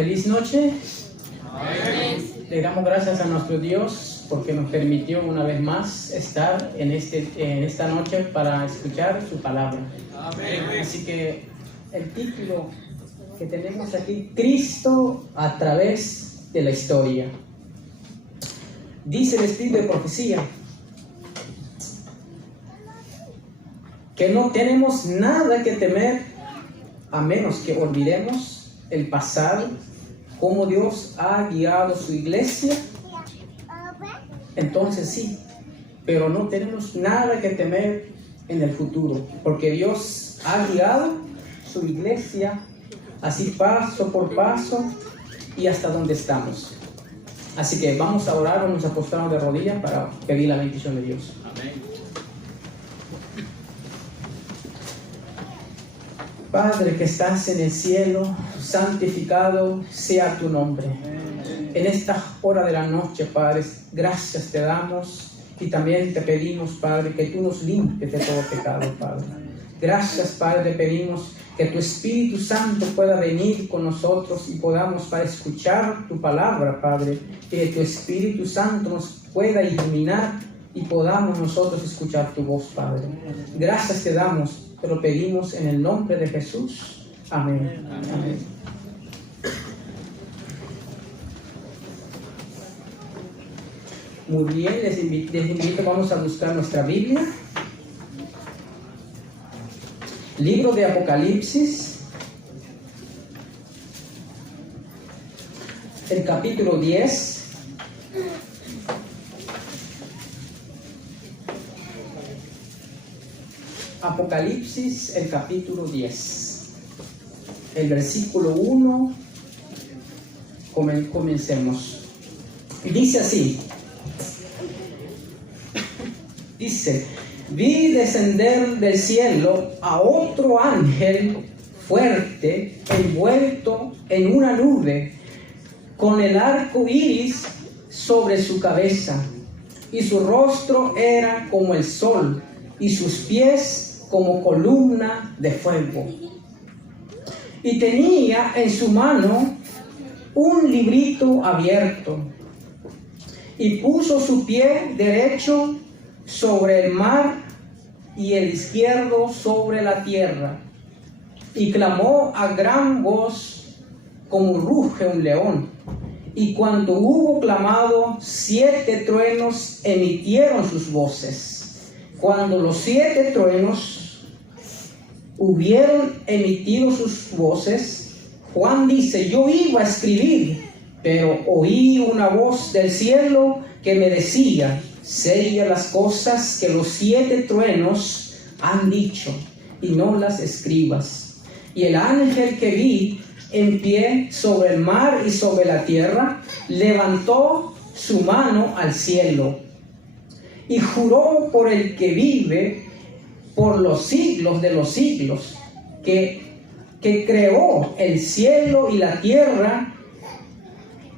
Feliz noche. Le damos gracias a nuestro Dios porque nos permitió una vez más estar en esta noche para escuchar su palabra. Así que el título que tenemos aquí, Cristo a través de la historia. Dice el Espíritu de profecía que no tenemos nada que temer a menos que olvidemos el pasado, cómo Dios ha guiado su iglesia. Entonces sí, pero no tenemos nada que temer en el futuro, porque Dios ha guiado su iglesia así paso por paso y hasta donde estamos. Así que vamos a orar, vamos a postrarnos de rodillas para pedir la bendición de Dios. Amén. Padre que estás en el cielo, santificado sea tu nombre. En esta hora de la noche, Padre, gracias te damos y también te pedimos, Padre, que tú nos limpies de todo pecado, Padre. Gracias, Padre, te pedimos que tu Espíritu Santo pueda venir con nosotros y podamos, Padre, escuchar tu palabra, Padre, que tu Espíritu Santo nos pueda iluminar y podamos nosotros escuchar tu voz, Padre. Gracias te damos. Te lo pedimos en el nombre de Jesús. Amén. Amén. Muy bien, les invito, vamos a buscar nuestra Biblia. Libro de Apocalipsis, el capítulo 10. Apocalipsis, el capítulo 10, el versículo 1, comencemos. Dice así: Dice, vi descender del cielo a otro ángel fuerte, envuelto en una nube, con el arco iris sobre su cabeza, y su rostro era como el sol, y sus pies como columna de fuego. Y tenía en su mano un librito abierto, y puso su pie derecho sobre el mar y el izquierdo sobre la tierra, y clamó a gran voz como ruge un león. Y cuando hubo clamado, 7 truenos emitieron sus voces. Cuando los 7 truenos hubieron emitido sus voces, Juan dice, yo iba a escribir, pero oí una voz del cielo que me decía, sella las cosas que los 7 truenos han dicho, y no las escribas. Y el ángel que vi en pie sobre el mar y sobre la tierra, levantó su mano al cielo y juró por el que vive por los siglos de los siglos, que creó el cielo y la tierra,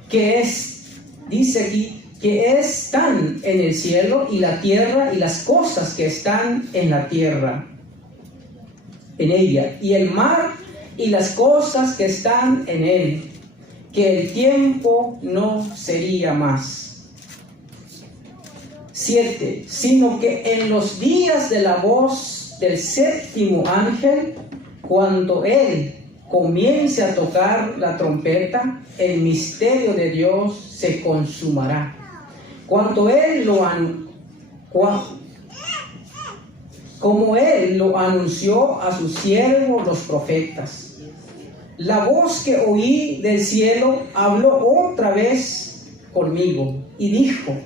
que es, dice aquí, que están en el cielo y la tierra y las cosas que están en la tierra, en ella, y el mar y las cosas que están en él, que el tiempo no sería más. 7. Sino que en los días de la voz del 7º ángel, cuando él comience a tocar la trompeta, el misterio de Dios se consumará. Como él lo anunció a sus siervos los profetas. La voz que oí del cielo habló otra vez conmigo y dijo,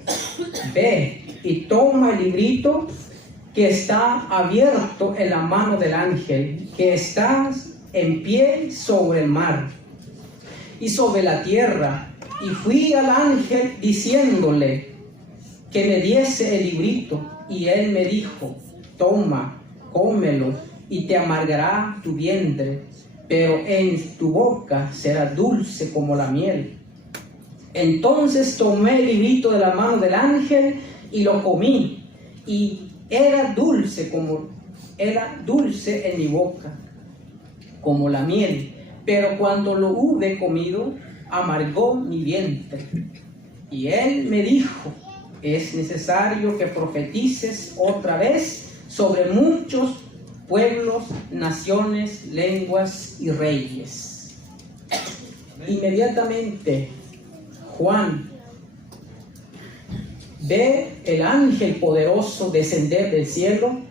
ve y toma el librito que está abierto en la mano del ángel, que está en pie sobre el mar y sobre la tierra. Y fui al ángel diciéndole que me diese el librito, y él me dijo, toma, cómelo, y te amargará tu vientre, pero en tu boca será dulce como la miel. Entonces tomé el librito de la mano del ángel y lo comí, y era dulce en mi boca, como la miel. Pero cuando lo hube comido, amargó mi vientre. Y él me dijo, es necesario que profetices otra vez sobre muchos pueblos, naciones, lenguas y reyes. Inmediatamente Juan ve el ángel poderoso descender del cielo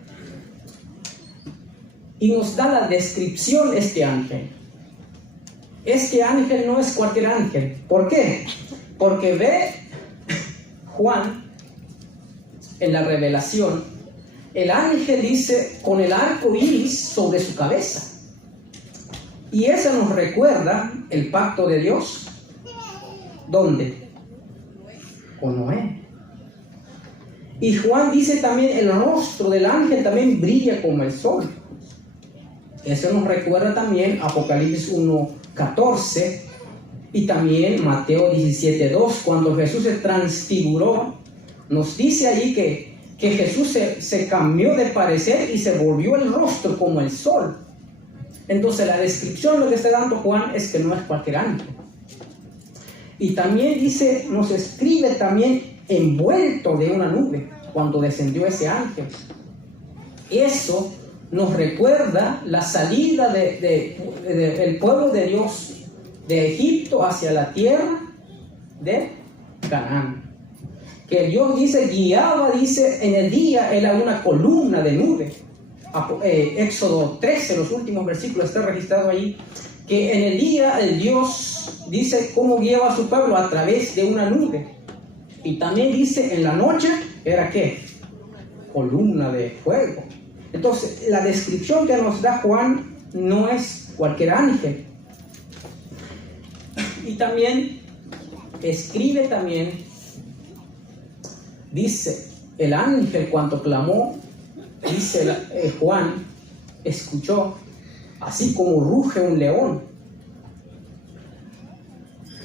y nos da la descripción de este ángel. Este ángel no es cualquier ángel. ¿Por qué? Porque ve Juan en la revelación, el ángel dice con el arco iris sobre su cabeza. Y eso nos recuerda el pacto de Dios. ¿Dónde? Con Noé. Y Juan dice también el rostro del ángel también brilla como el sol. Eso nos recuerda también Apocalipsis 1:14 y también Mateo 17:2, cuando Jesús se transfiguró. Nos dice allí que Jesús se cambió de parecer y se volvió el rostro como el sol. Entonces la descripción lo que está dando Juan es que no es cualquier ángel. Y también dice, nos escribe también envuelto de una nube cuando descendió ese ángel. Eso nos recuerda la salida del pueblo de Dios de Egipto hacia la tierra de Canaán. Que Dios dice, guiaba, dice, en el día era una columna de nube. Éxodo 13, los últimos versículos, está registrado ahí, que en el día el Dios dice cómo guiaba a su pueblo a través de una nube. Y también dice, en la noche, ¿era qué? Columna de fuego. Entonces, la descripción que nos da Juan no es cualquier ángel. Y también, escribe también, dice, el ángel cuando clamó, dice Juan, escuchó, así como ruge un león.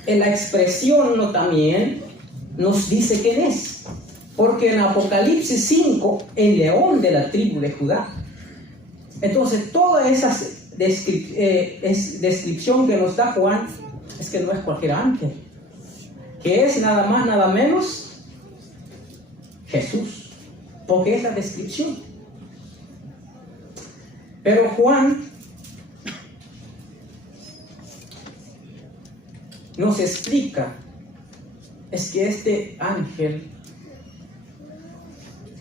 En la expresión no también nos dice quién es, porque en Apocalipsis 5, el león de la tribu de Judá. Entonces, toda esa descripción que nos da Juan es que no es cualquier ángel, que es nada más, nada menos Jesús, porque es la descripción. Pero Juan nos explica, es que este ángel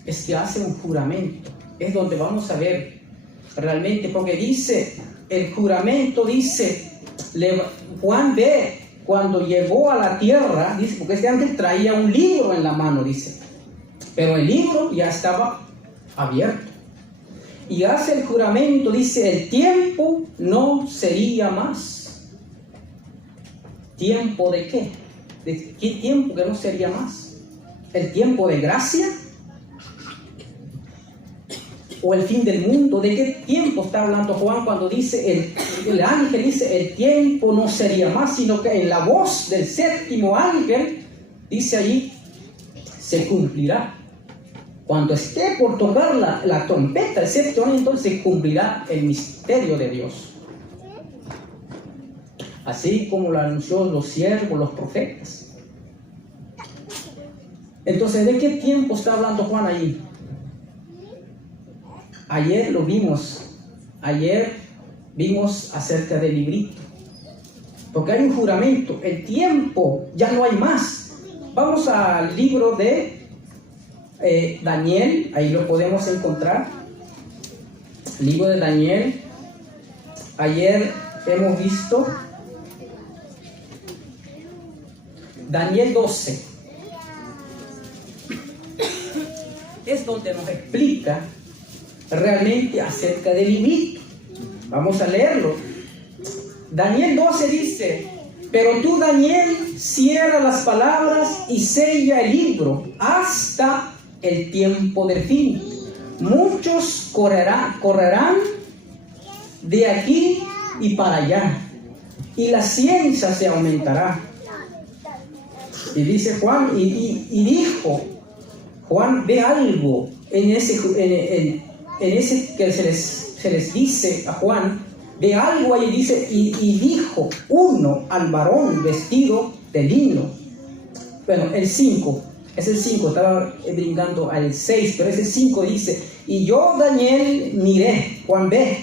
es que hace un juramento, es donde vamos a ver realmente, porque dice, el juramento dice, Juan ve cuando llegó a la tierra, dice, porque este ángel traía un libro en la mano, dice, pero el libro ya estaba abierto, y hace el juramento, dice, el tiempo no sería más. ¿Tiempo de qué? ¿De qué tiempo que no sería más? ¿El tiempo de gracia? ¿O el fin del mundo? ¿De qué tiempo está hablando Juan cuando dice, el ángel dice, el tiempo no sería más, sino que en la voz del séptimo ángel, dice allí, se cumplirá. Cuando esté por tocar la trompeta, el séptimo ángel, entonces se cumplirá el misterio de Dios. Así como lo anunció los siervos, los profetas. Entonces, ¿de qué tiempo está hablando Juan allí? Ayer lo vimos. Ayer vimos acerca del librito. Porque hay un juramento. El tiempo ya no hay más. Vamos al libro de Daniel. Ahí lo podemos encontrar. Libro de Daniel. Ayer hemos visto Daniel 12. Es donde nos explica realmente acerca del librito. Vamos a leerlo. Daniel 12 dice, pero tú, Daniel, cierra las palabras y sella el libro hasta el tiempo del fin. Muchos correrán de aquí y para allá, y la ciencia se aumentará. Y dice Juan, y dijo, Juan ve algo en ese que se les dice a Juan, ve algo ahí, dice, y dijo uno al varón vestido de lino. Bueno, el 5, es el 5, estaba brincando al 6, pero ese 5 dice, y yo, Daniel, miré, Juan ve,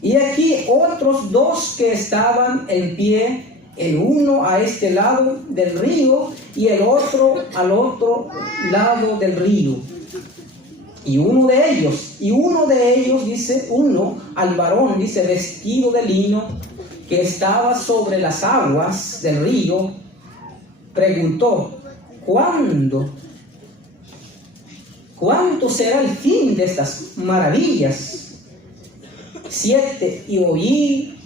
y aquí otros dos que estaban en pie, el uno a este lado del río y el otro al otro lado del río. Y uno de ellos, dice, uno al varón, dice, vestido de lino, que estaba sobre las aguas del río, preguntó, ¿cuándo será el fin de estas maravillas? 7, y oí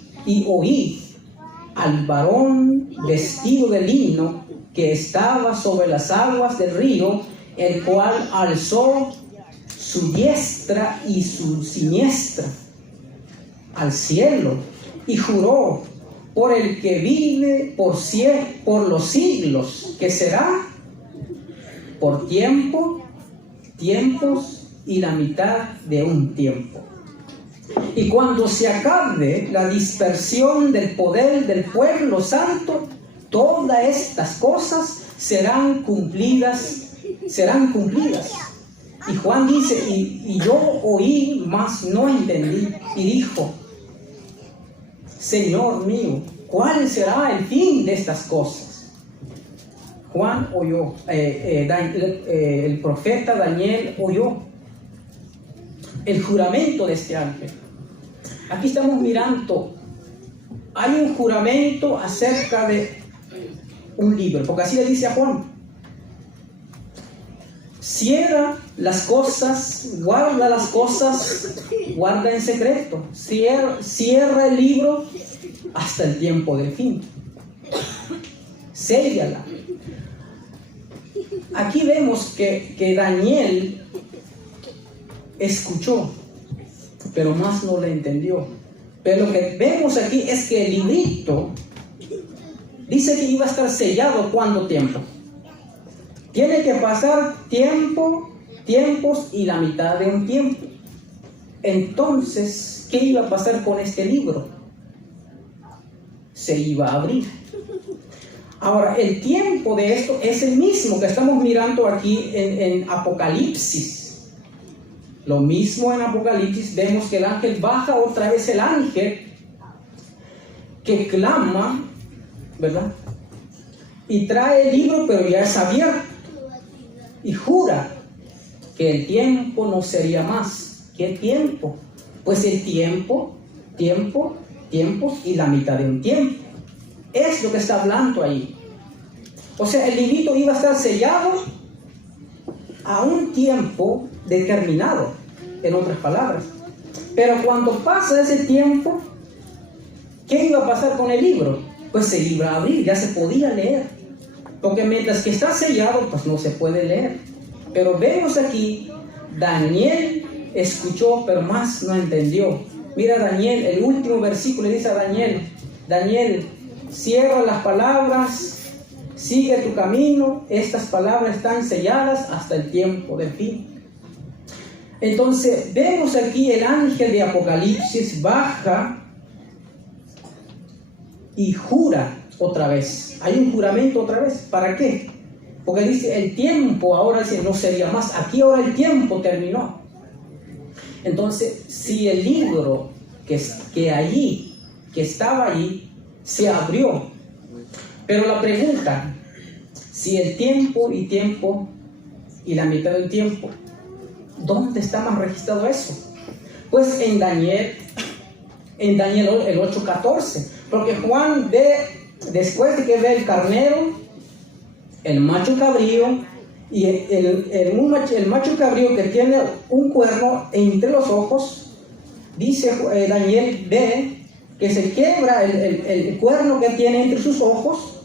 al varón vestido de lino que estaba sobre las aguas del río, el cual alzó su diestra y su siniestra al cielo y juró por el que vive por los siglos, que será por tiempos y la mitad de un tiempo. Y cuando se acabe la dispersión del poder del pueblo santo, todas estas cosas serán cumplidas. Y Juan dice, y yo oí, mas no entendí. Y dijo, Señor mío, ¿cuál será el fin de estas cosas? Juan oyó, el profeta Daniel oyó el juramento de este ángel. Aquí estamos mirando, hay un juramento acerca de un libro, porque así le dice a Juan, cierra las cosas, guarda las cosas, guarda en secreto, cierra el libro hasta el tiempo del fin, séllala. Aquí vemos que Daniel escuchó, pero más no le entendió. Pero lo que vemos aquí es que el librito dice que iba a estar sellado ¿cuánto tiempo? Tiene que pasar tiempos y la mitad de un tiempo. Entonces, ¿qué iba a pasar con este libro? Se iba a abrir. Ahora, el tiempo de esto es el mismo que estamos mirando aquí en Apocalipsis. Lo mismo en Apocalipsis, vemos que el ángel baja otra vez, el ángel que clama, ¿verdad? Y trae el libro, pero ya es abierto. Y jura que el tiempo no sería más. ¿Qué tiempo? Pues el tiempos y la mitad de un tiempo. Es lo que está hablando ahí. O sea, el librito iba a estar sellado a un tiempo determinado, en otras palabras. Pero cuando pasa ese tiempo, ¿qué iba a pasar con el libro? Pues se iba a abrir, ya se podía leer. Porque mientras que está sellado, pues no se puede leer. Pero vemos aquí, Daniel escuchó, pero más no entendió. Mira Daniel, el último versículo le dice a Daniel, cierra las palabras, sigue tu camino, estas palabras están selladas hasta el tiempo del fin. Entonces vemos aquí el ángel de Apocalipsis baja y jura otra vez. Hay un juramento otra vez. ¿Para qué? Porque dice el tiempo ahora dice, no sería más. Aquí ahora el tiempo terminó. Entonces, si el libro que estaba allí se abrió, pero la pregunta, si el tiempo y la mitad del tiempo, ¿dónde está más registrado eso? Pues en Daniel el 8:14, porque Juan ve, después de que ve el carnero, el macho cabrío, y el macho cabrío que tiene un cuerno entre los ojos, dice Daniel ve que se quiebra el cuerno que tiene entre sus ojos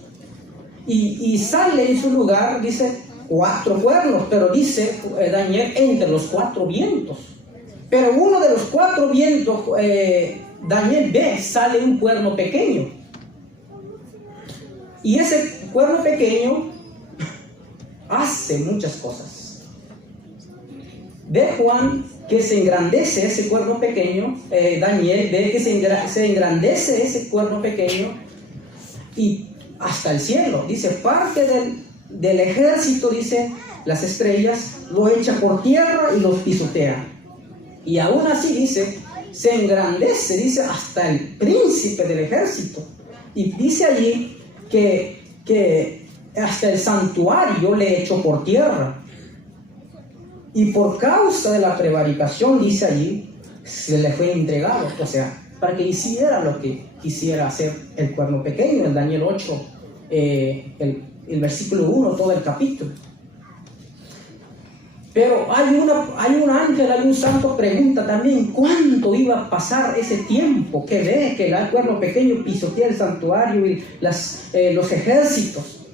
y sale en su lugar, dice 4 cuernos, pero dice Daniel entre los 4 vientos. Pero uno de los 4 vientos, Daniel ve, sale un cuerno pequeño. Y ese cuerno pequeño hace muchas cosas. Ve Juan que se engrandece ese cuerno pequeño, Daniel ve que se engrandece ese cuerno pequeño y hasta el cielo, dice, parte del ejército, dice, las estrellas, lo echa por tierra y los pisotea. Y aún así, dice, se engrandece, dice, hasta el príncipe del ejército. Y dice allí que hasta el santuario le echó por tierra. Y por causa de la prevaricación, dice allí, se le fue entregado. O sea, para que hiciera lo que quisiera hacer el cuerno pequeño, en Daniel 8, el versículo 1, todo el capítulo. Pero hay un ángel, hay un santo pregunta también, ¿cuánto iba a pasar ese tiempo que ve que el cuerno pequeño pisotea el santuario y los ejércitos?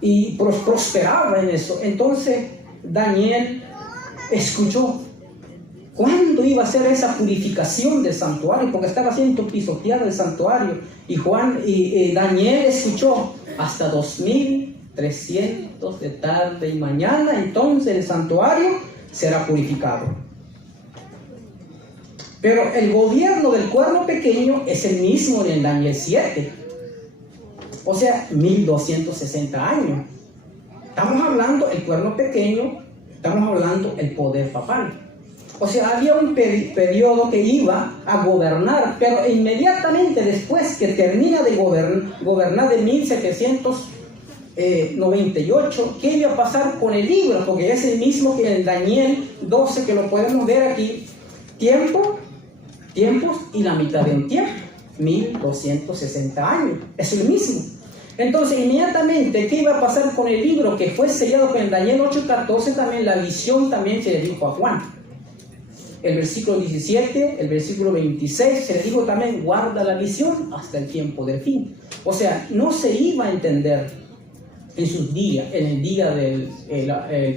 Y prosperaba en eso. Entonces Daniel escuchó cuándo iba a ser esa purificación del santuario, porque estaba siendo pisoteado el santuario. Y Daniel escuchó hasta 2300 de tarde y mañana, entonces el santuario será purificado. Pero el gobierno del cuerno pequeño es el mismo de Daniel 7. O sea, 1260 años. Estamos hablando el cuerno pequeño, estamos hablando el poder papal. O sea, había un periodo que iba a gobernar, pero inmediatamente después que termina de gobernar de 1798, ¿qué iba a pasar con el libro? Porque es el mismo que en Daniel 12, que lo podemos ver aquí. Tiempos y la mitad de un tiempo. 1260 años. Es el mismo. Entonces, inmediatamente, ¿qué iba a pasar con el libro que fue sellado en Daniel 8:14? También la visión también se le dijo a Juan. El versículo 17, el versículo 26, se le dijo también, guarda la visión hasta el tiempo del fin. O sea, no se iba a entender en sus días, en el día del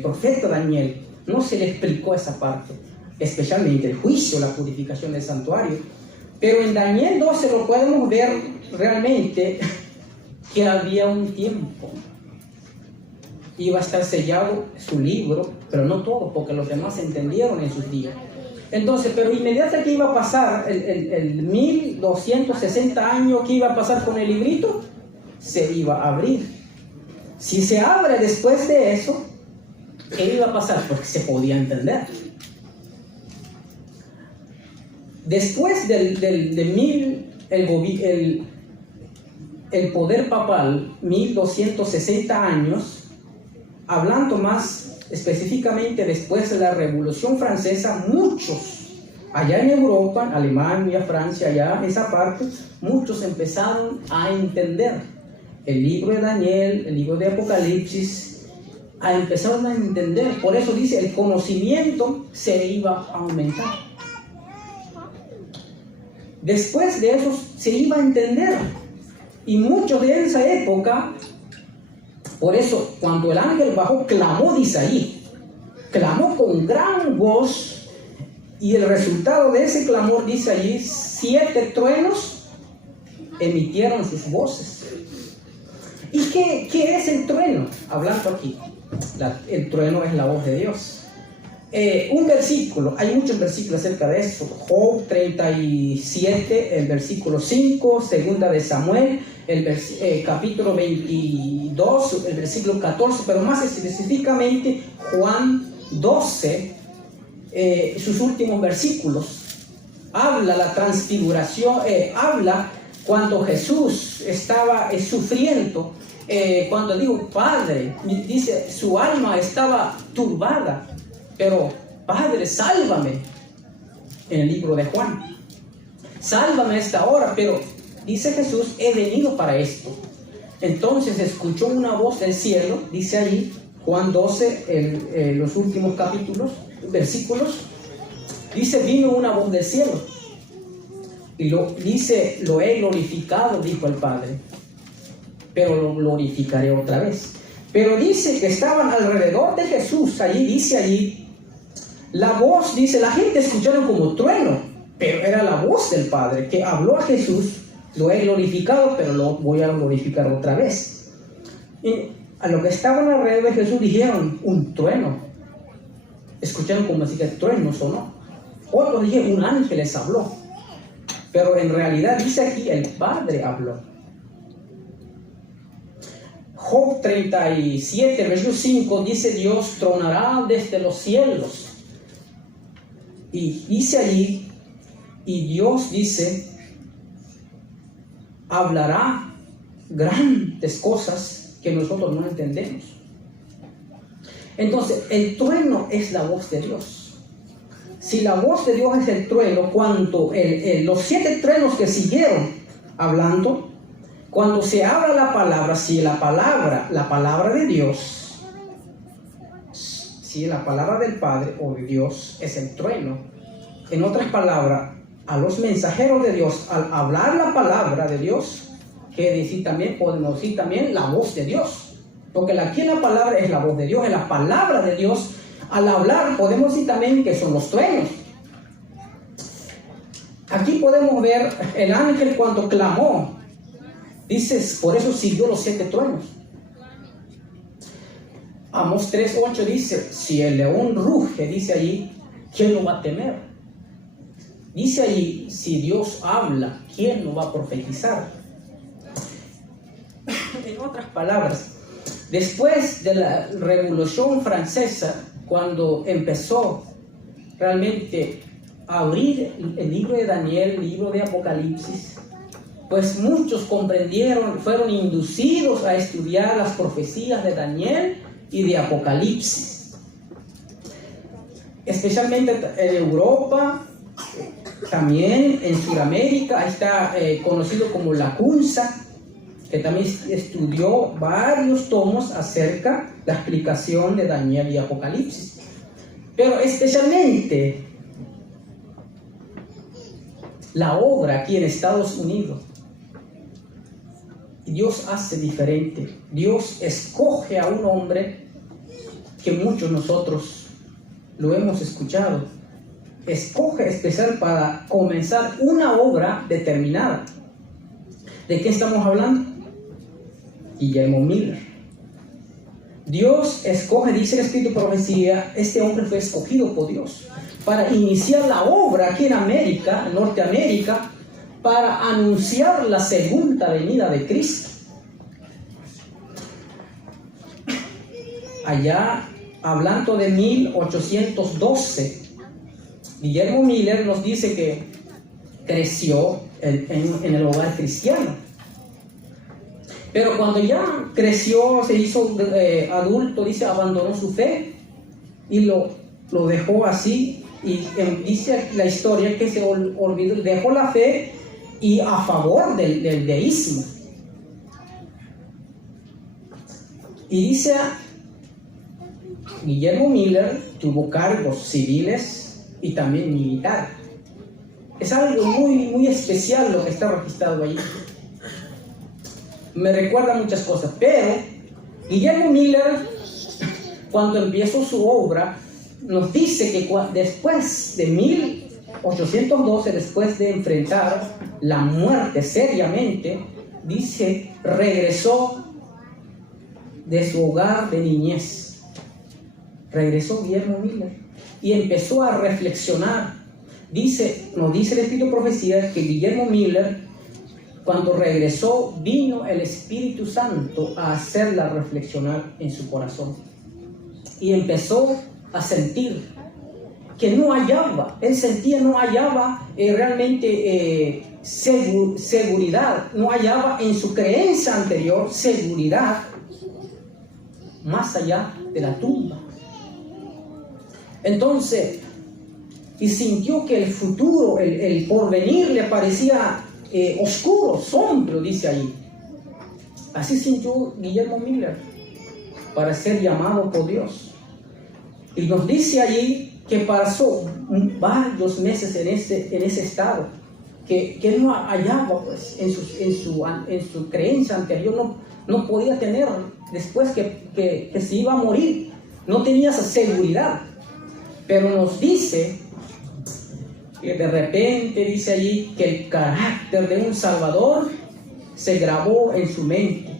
profeta Daniel, no se le explicó esa parte, especialmente el juicio, la purificación del santuario. Pero en Daniel 12 lo podemos ver realmente que había un tiempo. Iba a estar sellado su libro, pero no todo, porque los demás entendieron en sus días. Entonces, pero inmediatamente que iba a pasar el 1260 años que iba a pasar con el librito, se iba a abrir. Si se abre después de eso, ¿qué iba a pasar? Porque se podía entender. Después el poder papal, 1260 años, hablando más específicamente después de la Revolución Francesa, muchos, allá en Europa, Alemania, Francia, allá en esa parte, muchos empezaron a entender el libro de Daniel, el libro de Apocalipsis, empezaron a entender. Por eso dice, el conocimiento se iba a aumentar. Después de eso se iba a entender. Y muchos de esa época, por eso cuando el ángel bajó, clamó, dice ahí, clamó con gran voz, y el resultado de ese clamor, dice allí, 7 truenos emitieron sus voces. ¿Y qué es el trueno? Hablando aquí, el trueno es la voz de Dios. Un versículo, hay muchos versículos acerca de eso. Job 37, el versículo 5, segunda de Samuel, capítulo 22, el versículo 14, pero más específicamente Juan 12, sus últimos versículos. Habla la transfiguración, habla cuando Jesús estaba sufriendo, cuando digo Padre, dice su alma estaba turbada, pero Padre, sálvame, en el libro de Juan, sálvame a esta hora, pero dice Jesús, he venido para esto. Entonces escuchó una voz del cielo, dice allí, Juan 12, los últimos versículos, dice, vino una voz del cielo, y dice, lo he glorificado, dijo el Padre, pero lo glorificaré otra vez. Pero dice que estaban alrededor de Jesús, allí dice allí, la voz, dice, la gente escucharon como trueno, pero era la voz del Padre que habló a Jesús, lo he glorificado, pero lo voy a glorificar otra vez. Y a los que estaban alrededor de Jesús dijeron, un trueno. Escucharon como si que trueno sonó. Otros dijeron, un ángel les habló. Pero en realidad dice aquí, el Padre habló. Job 37, versículo 5, dice, Dios tronará desde los cielos. Y dice allí, y Dios dice, hablará grandes cosas que nosotros no entendemos. Entonces, el trueno es la voz de Dios. Si la voz de Dios es el trueno, cuando los 7 truenos que siguieron hablando, cuando se habla la palabra, si la palabra de Dios, si la palabra del Padre o de Dios es el trueno, en otras palabras, a los mensajeros de Dios, al hablar la palabra de Dios, podemos decir también la voz de Dios, porque aquí la palabra es la voz de Dios, es la palabra de Dios. Al hablar podemos decir también que son los truenos. Aquí podemos ver el ángel cuando clamó, dice, por eso siguió los 7 truenos. Amós 3:8 dice, si el león ruge, dice allí, ¿quién no va a temer? Dice allí, si Dios habla, ¿quién no va a profetizar? En otras palabras, después de la Revolución Francesa, cuando empezó realmente a abrir el libro de Daniel, el libro de Apocalipsis, pues muchos comprendieron, fueron inducidos a estudiar las profecías de Daniel y de Apocalipsis. Especialmente en Europa, también en Sudamérica, está conocido como Lacunza, que también estudió varios tomos acerca de la explicación de Daniel y Apocalipsis. Pero especialmente la obra aquí en Estados Unidos, Dios hace diferente. Dios escoge a un hombre que muchos nosotros lo hemos escuchado, escoge especial para comenzar una obra determinada. ¿De qué estamos hablando? Guillermo Miller. Dios escoge, dice el Espíritu Profecía, este hombre fue escogido por Dios para iniciar la obra aquí en América, en Norteamérica, para anunciar la segunda venida de Cristo. Allá, hablando de 1812, Guillermo Miller nos dice que creció en el hogar cristiano. Pero cuando ya creció, se hizo adulto, dice, abandonó su fe y lo dejó así. Y dice la historia que se olvidó, dejó la fe y a favor del deísmo. Y dice, Guillermo Miller tuvo cargos civiles y también militares. Es algo muy, muy especial lo que está registrado allí. Me recuerda muchas cosas, pero Guillermo Miller, cuando empezó su obra, nos dice que después de 1812, después de enfrentar la muerte seriamente, dice, regresó de su hogar de niñez. Regresó Guillermo Miller y empezó a reflexionar. Nos dice el Espíritu Profecía que Guillermo Miller, cuando regresó, vino el Espíritu Santo a hacerla reflexionar en su corazón. Y empezó a sentir que no hallaba, él sentía no hallaba realmente seguridad, no hallaba en su creencia anterior seguridad más allá de la tumba. Entonces, y sintió que el futuro, el porvenir le parecía oscuro, sombrío, dice ahí. Así sintió Guillermo Miller para ser llamado por Dios. Y nos dice allí que pasó varios meses en ese estado, que no hallaba, pues, en su creencia anterior, no podía tener, después que se iba a morir, no tenía esa seguridad. Pero nos dice que de repente, dice allí, que el carácter de un Salvador se grabó en su mente,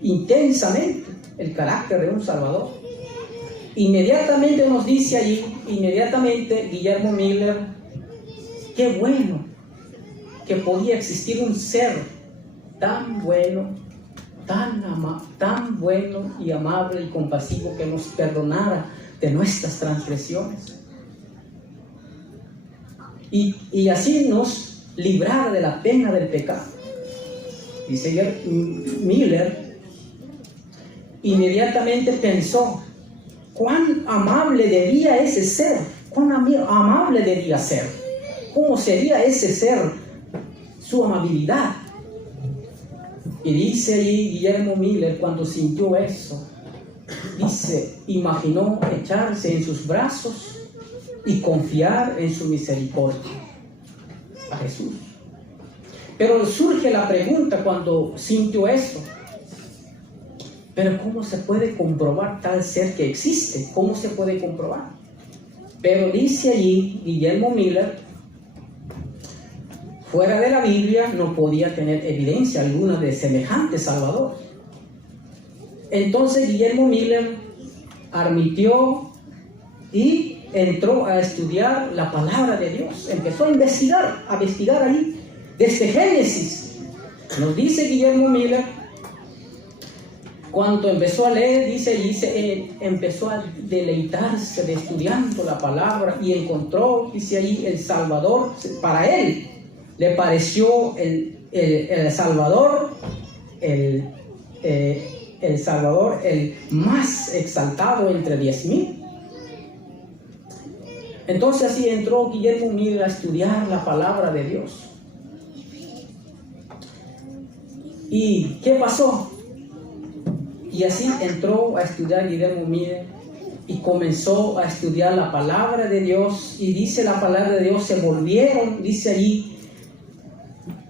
intensamente, el carácter de un Salvador. Inmediatamente nos dice allí, Guillermo Miller, qué bueno que podía existir un ser tan bueno, tan bueno y amable y compasivo, que nos perdonara de nuestras transgresiones y así nos librara de la pena del pecado. Dice Miller, inmediatamente pensó, cuán amable debía ese ser, cuán amable debía ser, cómo sería ese ser, su amabilidad. Y dice allí Guillermo Miller, cuando sintió eso, dice, imaginó echarse en sus brazos y confiar en su misericordia a Jesús. Pero surge la pregunta cuando sintió eso, pero ¿cómo se puede comprobar tal ser que existe? ¿Cómo se puede comprobar? Pero dice allí Guillermo Miller, fuera de la Biblia no podía tener evidencia alguna de semejante Salvador. Entonces Guillermo Miller admitió y entró a estudiar la palabra de Dios. Empezó a investigar ahí, desde Génesis. Nos dice Guillermo Miller, cuando empezó a leer, empezó a deleitarse de estudiando la palabra y encontró, dice ahí, el Salvador. Para él le pareció el Salvador, el Salvador, el más exaltado entre 10,000. Entonces así entró Guillermo Miller a estudiar la palabra de Dios. ¿Y qué pasó? Y así entró a estudiar Guillermo Miller y comenzó a estudiar la palabra de Dios. Y dice la palabra de Dios, se volvieron, dice allí,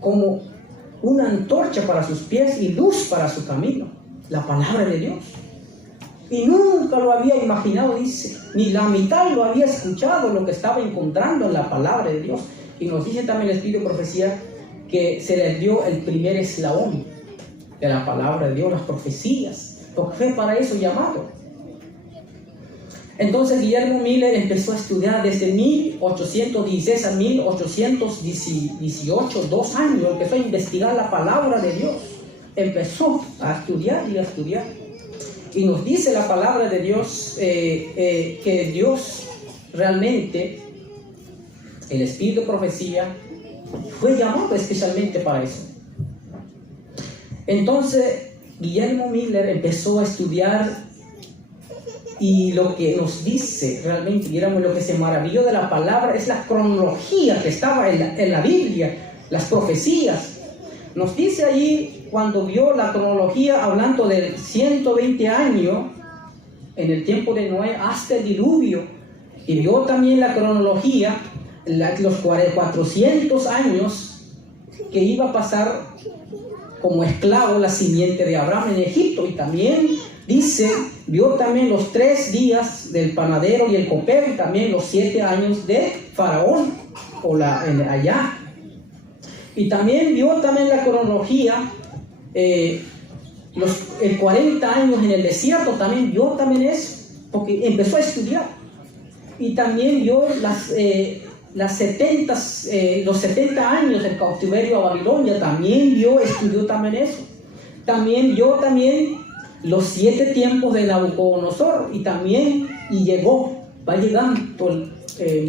como una antorcha para sus pies y luz para su camino. La palabra de Dios. y nunca lo había imaginado, dice, ni la mitad lo había escuchado lo que estaba encontrando en la palabra de Dios. Y nos dice también el Espíritu de Profecía que se le dio el primer eslabón de la palabra de Dios, las profecías, porque fue para eso llamado. Entonces Guillermo Miller empezó a estudiar desde 1816 a 1818, 2 años, empezó a investigar la palabra de Dios, empezó a estudiar y a estudiar. Y nos dice la palabra de Dios que Dios realmente, el Espíritu de Profecía, fue llamado especialmente para eso. Entonces Guillermo Miller empezó a estudiar, y lo que nos dice realmente, digamos, lo que se maravilló de la palabra es la cronología que estaba en la Biblia, las profecías. Nos dice allí, cuando vio la cronología, hablando de 120 años en el tiempo de Noé hasta el diluvio, y vio también la cronología, los 400 años que iba a pasar como esclavo la simiente de Abraham en Egipto. Y también dice, vio también los 3 días del panadero y el copero, y también los 7 años de Faraón allá. Y también vio también la cronología, los 40 años en el desierto, también vio también eso, porque empezó a estudiar. Y también vio los 70 años del cautiverio a Babilonia, también estudió también eso. También vio también los 7 tiempos de Nabucodonosor, y va llegando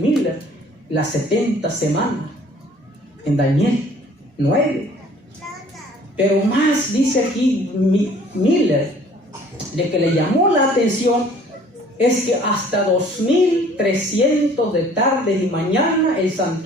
Miller, las 70 semanas en Daniel 9. Pero más dice aquí Miller, de que le llamó la atención es que hasta 2300 de tarde y mañana el santuario